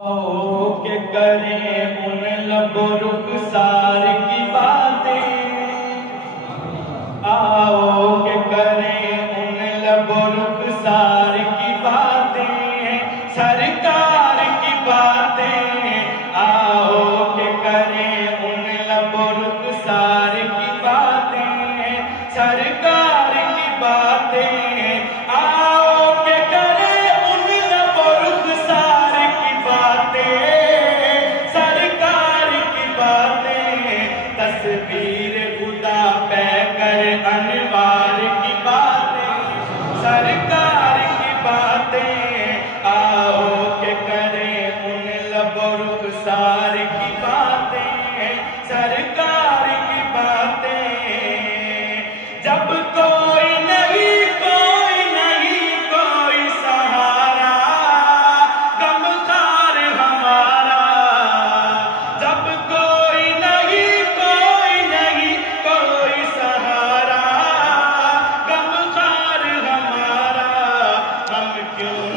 کہ کریں ان لب و رخسار کی باتیں، آؤ کہ کریں ان لب و رخسار کی باتیں، سرکار کی باتیں، آؤ کہ کریں ان لب و رخسار کی باتیں، سرکار کی باتیں، آؤ کہ کریں ان لب و رخسار کی باتیں، سرکار کی باتیں، تصویر خدا پہ کر انوار کی باتیں، سرکار کی باتیں، آؤ کہ کریں ان لب و رخسار کی باتیں، سرکار کی باتیں، جب کوئی نہیں کوئی سہارا غمخوار ہمارا، جب کوئی نہیں کوئی سہارا غمخوار ہمارا، ہم کیوں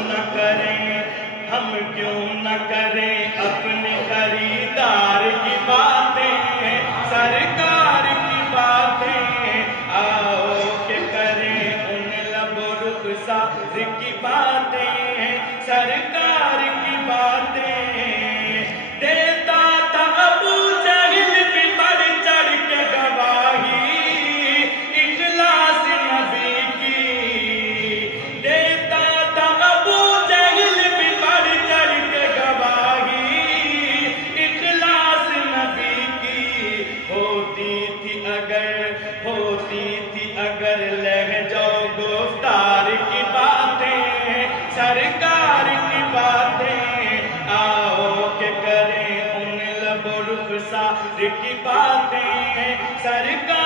نہ کریں اپنے خریدار کی باتیں، سرکار کی باتیں، آؤ کہ کریں ان لب و رخسار کی باتیں، سرکار کی باتیں، دیتا تھا ابو جہل بھی بڑھ چڑھ کے گواہی اخلاص نبی کی، دیتا تھا ابو جہل بھی بڑھ چڑھ کے گواہی اخلاص نبی کی، ہوتی تھی اگر لہجہ و گفتار کی باتیں، سرکار کی باتیں، آؤ کہ کریں ان لب و رخسار کی باتیں، سرکار